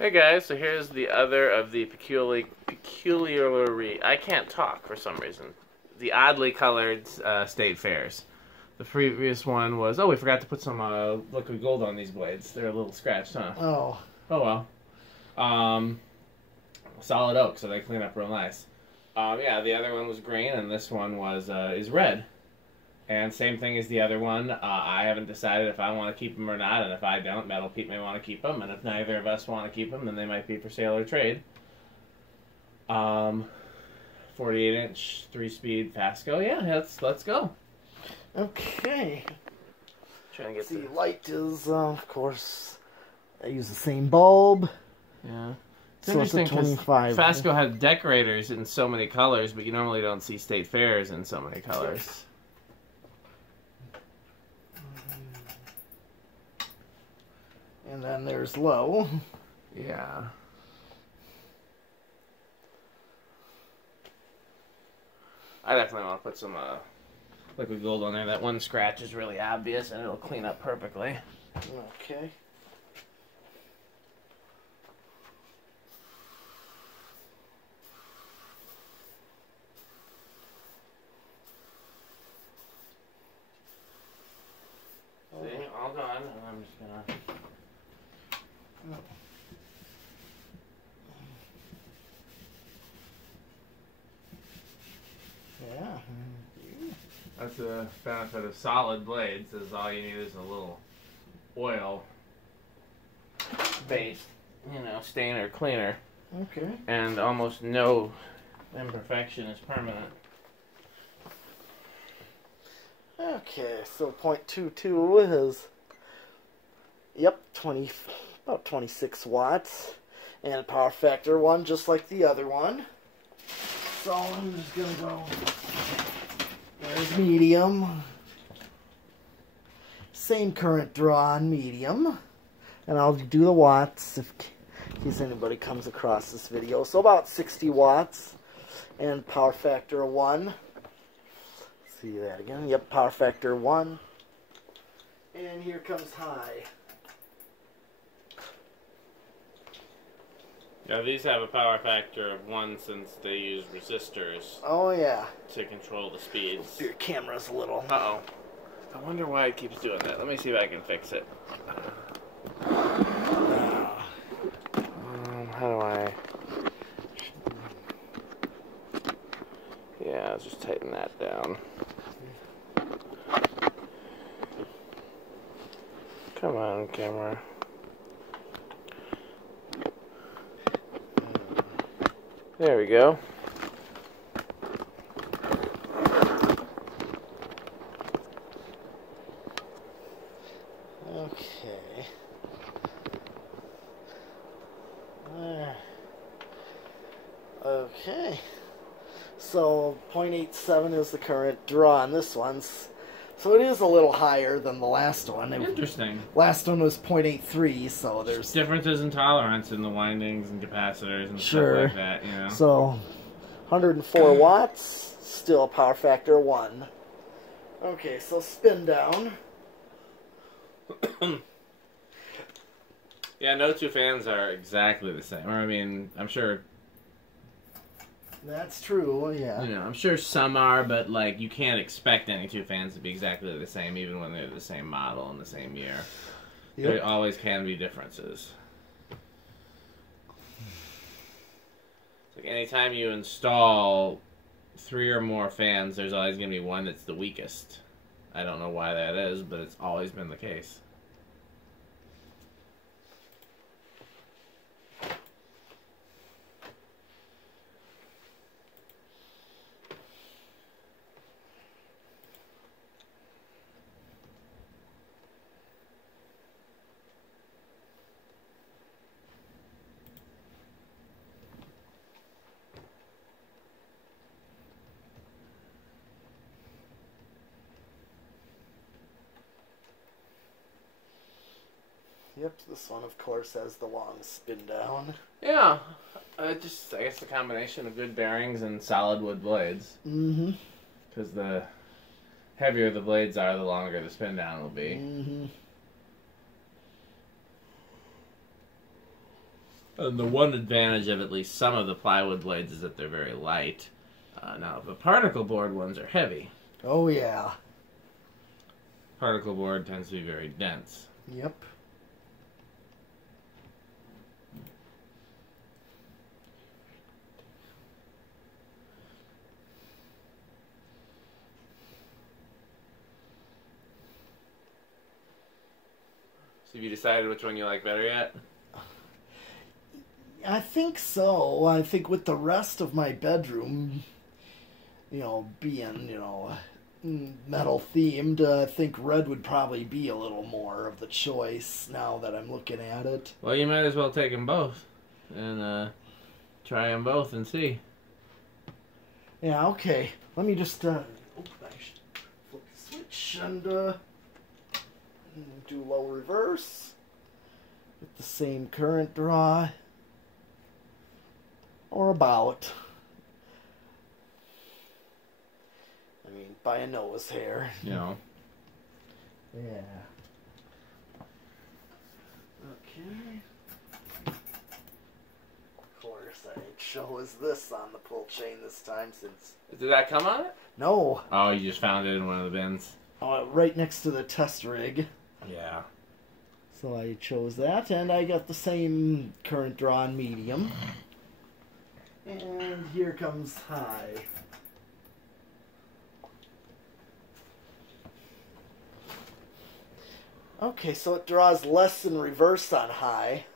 Hey guys, so here's the other of the peculiarly, I can't talk for some reason, the oddly colored state fairs. The previous one was, oh, we forgot to put some liquid gold on these blades. They're a little scratched, huh? Oh. Oh well. Solid oak, so they clean up real nice. Yeah, the other one was green, and this one was is red. And same thing as the other one. I haven't decided if I want to keep them or not, and if I don't, Metal Pete may want to keep them, and if neither of us want to keep them, then they might be for sale or trade. 48-inch, 3-speed Fasco. Yeah, let's go. Okay. Trying to get the light is, of course, I use the same bulb. Yeah. It's so interesting it's a 25. Fasco has decorators in so many colors, but you normally don't see state fairs in so many colors. And then there's low. Yeah. I definitely want to put some liquid gold on there. That one scratch is really obvious, and it'll clean up perfectly. Okay. See, all done, and I'm just gonna... Yeah. That's the benefit of solid blades, is all you need is a little oil based, stain or cleaner. Okay. And almost no imperfection is permanent. Okay, so 0.22 is, yep, about 26 watts. And power factor 1, just like the other one. So I'm just going to go, there's medium. Same current draw on medium. And I'll do the watts in case anybody comes across this video. So about 60 watts. And power factor 1. See that again. Yep, power factor 1. And here comes high. Yeah, these have a power factor of 1 since they use resistors. Oh yeah. To control the speeds. Your camera's a little. Uh-oh. I wonder why it keeps doing that. Let me see if I can fix it. How do I... Yeah, let's just tighten that down. Come on, camera. There we go. Okay. Okay. So 0.87 is the current draw on this one. So it is a little higher than the last one. Interesting. Last one was 0.83, so there's differences in tolerance in the windings and capacitors and stuff like that, So 104 watts, still power factor 1. Okay, so spin down. Yeah, no two fans are exactly the same. Or I mean, I'm sure. That's true, yeah. I'm sure some are, but like you can't expect any two fans to be exactly the same, even when they're the same model and the same year. Yep. There always can be differences. It's like anytime you install 3 or more fans, there's always going to be one that's the weakest. I don't know why that is, but it's always been the case. Yep, this one, of course, has the long spin down. Yeah, I guess the combination of good bearings and solid wood blades. Mm-hmm. Because the heavier the blades are, the longer the spin down will be. Mm-hmm. And the one advantage of at least some of the plywood blades is that they're very light. Now, the particle board ones are heavy. Oh, yeah. Particle board tends to be very dense. Yep. So have you decided which one you like better yet? I think so. I think with the rest of my bedroom, being, metal themed, I think red would probably be a little more of the choice now that I'm looking at it. Well, you might as well take them both and try them both and see. Yeah, okay. Let me just flip the switch and do low reverse with the same current draw. Or about. I mean, by a nose hair. Yeah. Yeah. Okay. Of course, I chose this on the pull chain this time since... Did that come on it? No. Oh, you just found it in one of the bins? Right next to the test rig. Yeah. So I chose that, and I got the same current draw on medium. And here comes high. Okay, so it draws less in reverse on high.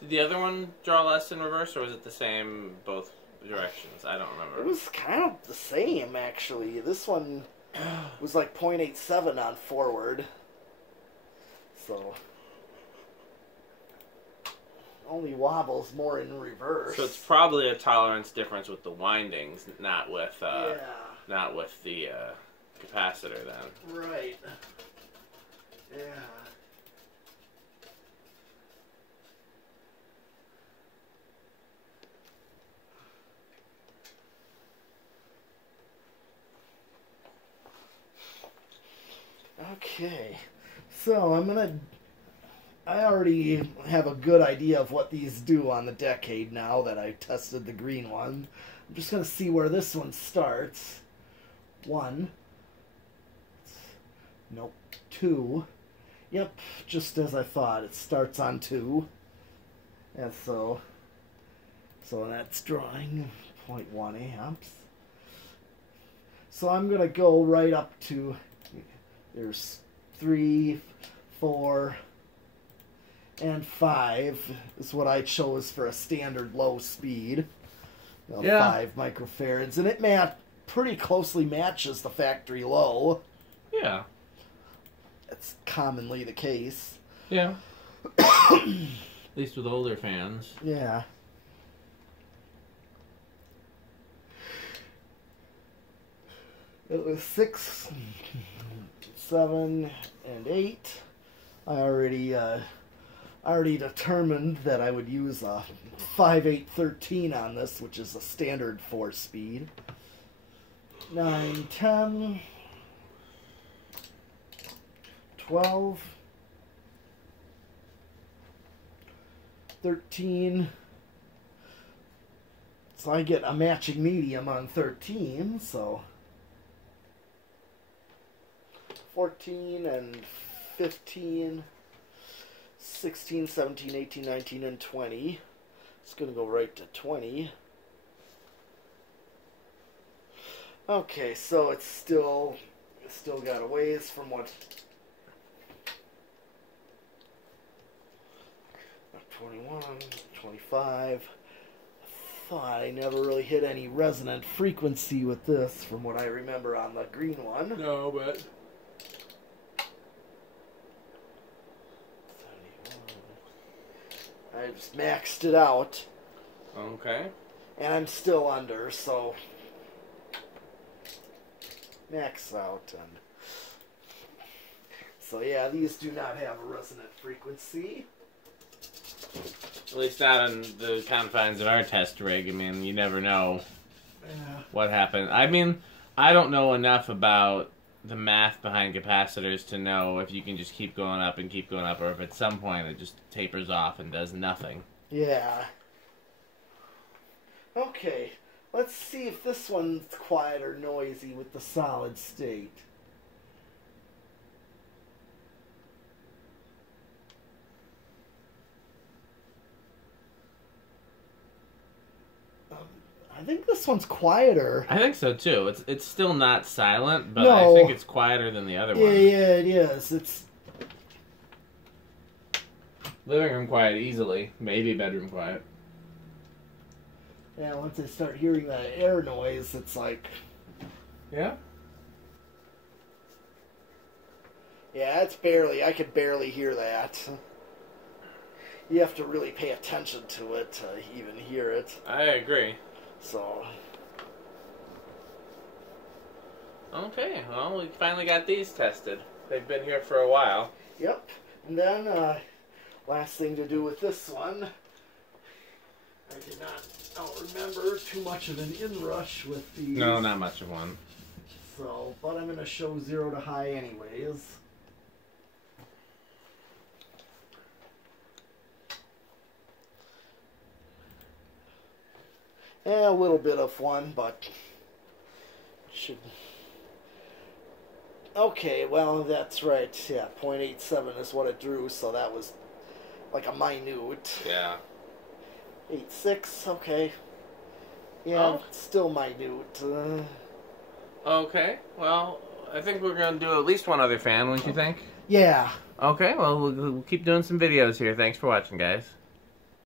Did the other one draw less in reverse, or was it the same both directions? I don't remember. It was kind of the same, actually. This one was like 0.87 on forward. So... only wobbles more in reverse. So it's probably a tolerance difference with the windings, not with yeah. not with the capacitor then. Right. Yeah. Okay. So I already have a good idea of what these do on the Decade now that I tested the green one. I'm just going to see where this one starts. 1. Nope. 2. Yep, just as I thought. It starts on 2. And so that's drawing 0.1 amps. So I'm going to go right up to, there's 3, 4, and 5 is what I chose for a standard low speed. Yeah. 5 microfarads. And it pretty closely matches the factory low. Yeah. That's commonly the case. Yeah. At least with older fans. Yeah. It was 6, 7, and 8. I already determined that I would use a 5/8-13 on this, which is a standard 4-speed. 9, 10, 12, 13. So I get a matching medium on 13, so 14 and 15, 16, 17, 18, 19, and 20. It's going to go right to 20. Okay, so it's still got a ways from what... 21, 25. I thought I never really hit any resonant frequency with this from what I remember on the green one. No, but... 71. I just maxed it out. Okay. And I'm still under, so... max out. And so yeah, these do not have a resonant frequency. At least not in the confines of our test rig. I mean, you never know what happened. I mean, I don't know enough about the math behind capacitors to know if you can just keep going up and keep going up, or if at some point it just tapers off and does nothing. Yeah. Okay, let's see if this one's quiet or noisy with the solid state. I think this one's quieter. I think so too. It's still not silent, but No. I think it's quieter than the other one. Yeah, it is. It's Living room quiet easily, maybe bedroom quiet. yeah. Once I start hearing that air noise, it's like Yeah. yeah, it's barely. I could barely hear that. You have to really pay attention to it to even hear it. I agree. So Okay, well, we finally got these tested. They've been here for a while. yep. And then last thing to do with this one, I don't remember too much of an inrush with these. No, not much of one. So, but I'm gonna show 0 to high anyways. Yeah, a little bit of one, but should. Okay, well, that's right. Yeah, 0.87 is what it drew, so that was like a minute. Yeah. 8.6, okay. Yeah, Oh. still minute. Okay, well, I think we're going to do at least one other fan, wouldn't you think? Yeah. Okay, well, we'll keep doing some videos here. Thanks for watching, guys.